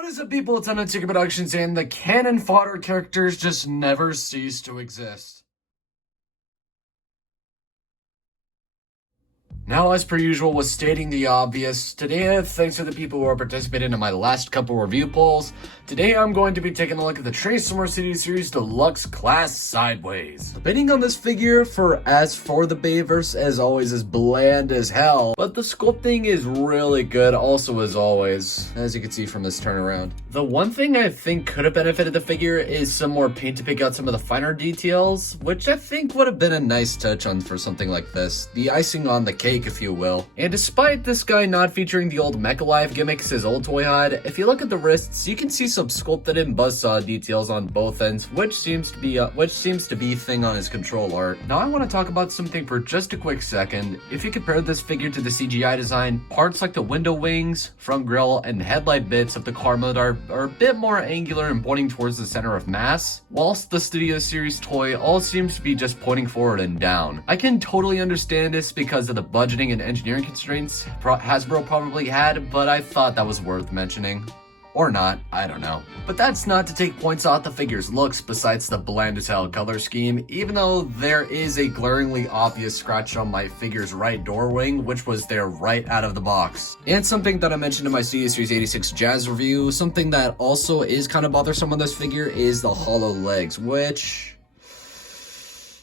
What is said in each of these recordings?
What is up, people? It's Untitled Productions, and the cannon fodder characters just never cease to exist. Now, as per usual, was stating the obvious, today, thanks to the people who are participating in my last couple review polls, today I'm going to be taking a look at the Transformers CD Series Deluxe Class Sideways. The bidding on this figure for the Bayverse, as always, is bland as hell, but the sculpting is really good also as always, as you can see from this turnaround. The one thing I think could have benefited the figure is some more paint to pick out some of the finer details, which I think would have been a nice touch on for something like this. The icing on the cake, if you will. And despite this guy not featuring the old Mecha Live gimmicks, his old toy hide, if you look at the wrists, you can see some sculpted in buzzsaw details on both ends, which seems to be thing on his control art. Now I want to talk about something for just a quick second. If you compare this figure to the CGI design, parts like the window wings, front grille, and headlight bits of the car mode are a bit more angular and pointing towards the center of mass, whilst the Studio Series toy all seems to be just pointing forward and down. I can totally understand this because of the budgeting and engineering constraints Hasbro probably had, but I thought that was worth mentioning. Or not, I don't know. But that's not to take points off the figure's looks besides the bland as hell color scheme, even though there is a glaringly obvious scratch on my figure's right door wing, which was there right out of the box. And something that I mentioned in my Studio Series 86 Jazz review, something that also is kind of bothersome on this figure is the hollow legs, which...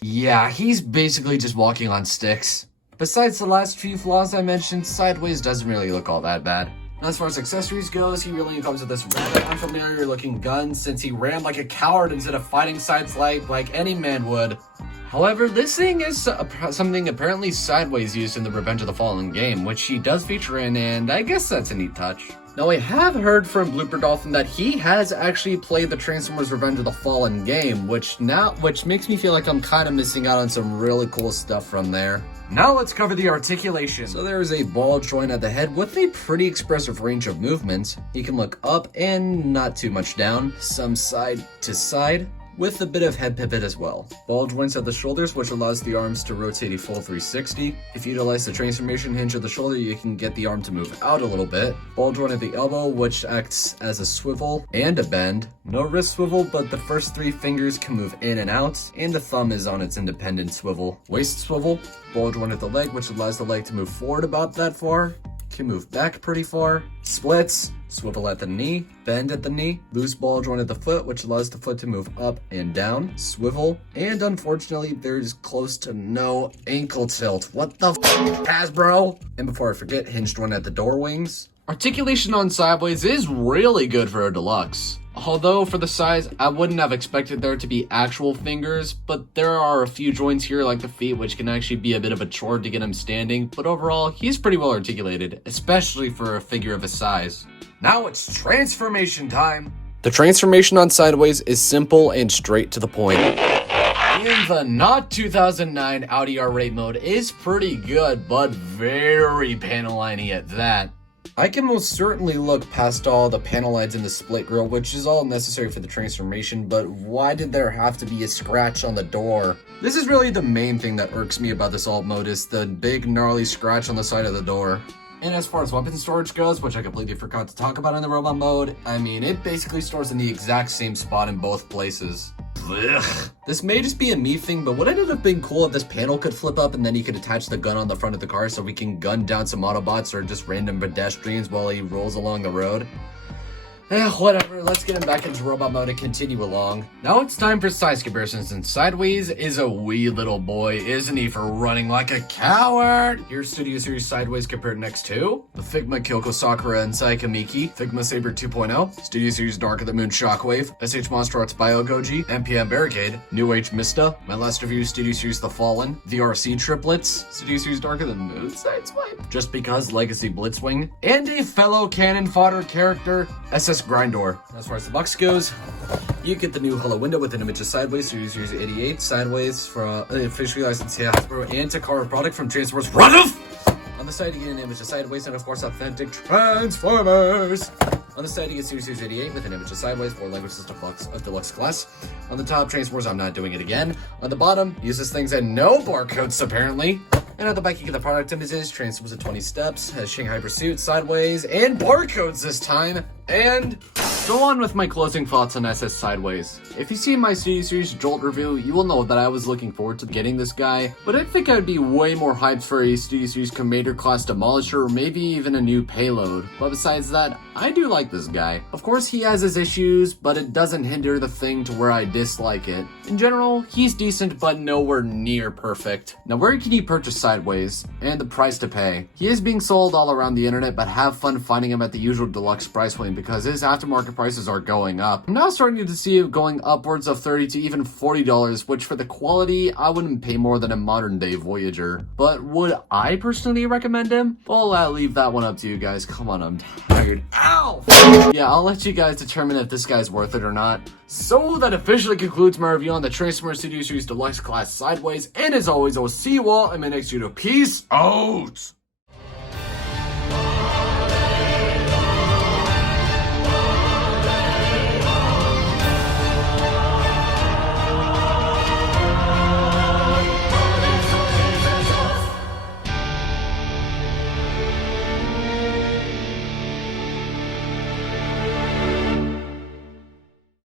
yeah, he's basically just walking on sticks. Besides the last few flaws I mentioned, Sideways doesn't really look all that bad. As far as accessories goes, he really comes with this rather unfamiliar looking gun since he ran like a coward instead of fighting sides like any man would. However, this thing is something apparently Sideways used in the Revenge of the Fallen game, which he does feature in, and I guess that's a neat touch. Now, I have heard from Blooper Dolphin that he has actually played the Transformers Revenge of the Fallen game, which makes me feel like I'm kind of missing out on some really cool stuff from there. Now let's cover the articulation. So there is a ball joint at the head with a pretty expressive range of movement. He can look up and not too much down, some side to side, with a bit of head pivot as well. Ball joints at the shoulders, which allows the arms to rotate a full 360. If you utilize the transformation hinge of the shoulder, you can get the arm to move out a little bit. Ball joint at the elbow, which acts as a swivel and a bend. No wrist swivel, but the first three fingers can move in and out, and the thumb is on its independent swivel. Waist swivel, ball joint at the leg, which allows the leg to move forward about that far. Can move back pretty far. Splits, swivel at the knee, bend at the knee, loose ball joint at the foot, which allows the foot to move up and down, swivel, and unfortunately, there's close to no ankle tilt. What the Hasbro? And before I forget, hinged one at the door wings. Articulation on Sideways is really good for a deluxe. Although for the size, I wouldn't have expected there to be actual fingers, but there are a few joints here like the feet which can actually be a bit of a chore to get him standing, but overall, he's pretty well articulated, especially for a figure of his size. Now it's transformation time! The transformation on Sideways is simple and straight to the point. In the not 2009 Audi R-Rate mode is pretty good, but very panel liney at that. I can most certainly look past all the panel lines in the split grille, which is all necessary for the transformation, but why did there have to be a scratch on the door? This is really the main thing that irks me about this alt mode, is the big gnarly scratch on the side of the door. And as far as weapon storage goes, which I completely forgot to talk about in the robot mode, I mean, it basically stores in the exact same spot in both places. Ugh. This may just be a me thing, but would it end up being cool if this panel could flip up and then you could attach the gun on the front of the car so we can gun down some Autobots or just random pedestrians while he rolls along the road? Whatever, let's get him back into robot mode and continue along. Now it's time for size comparisons, and Sideways is a wee little boy, isn't he, for running like a coward? Here's Studio Series Sideways compared next to the Figma Kyoko Sakura and Saikamiki, Figma Saber 2.0, Studio Series Dark of the Moon Shockwave, SH Monster Arts Bio Goji, MPM Barricade, New Age Mista, my last review Studio Series The Fallen, the RC Triplets, Studio Series Dark of the Moon Sideswipe, Just Because Legacy Blitzwing, and a fellow cannon fodder character, SS Grindor. As far as the box goes, you get the new Hello Window with an image of Sideways, Studio Series 88, Sideways from officially licensed Hasbro and Takara product from Transformers. On the side, you get an image of Sideways and, of course, authentic Transformers. On the side, you get Studio Series 88 with an image of Sideways, 4 languages of Deluxe class. On the top, Transformers, I'm not doing it again. On the bottom, uses things and no barcodes, apparently. And at the back, you get the product images, Transformers at 20 steps, has Shanghai Pursuit, Sideways, and barcodes this time. And So on with my closing thoughts on SS Sideways. If you see my CD Series Jolt review, you will know that I was looking forward to getting this guy, but I think I'd be way more hyped for a CD Series Commander class Demolisher or maybe even a new payload. But besides that, I do like this guy. Of course he has his issues, but it doesn't hinder the thing to where I dislike it. In general, he's decent but nowhere near perfect. Now where can you purchase Sideways? And the price to pay? He is being sold all around the internet, but have fun finding him at the usual deluxe price point because his aftermarket prices are going up. I'm now starting to see it going upwards of $30 to even $40, which for the quality, I wouldn't pay more than a modern day Voyager. But would I personally recommend him? Well, I'll leave that one up to you guys. Come on, I'm tired. Ow! Yeah, I'll let you guys determine if this guy's worth it or not. So that officially concludes my review on the Transformers Studio Series Deluxe Class Sideways, and as always, I will see you all in my next video. Peace out!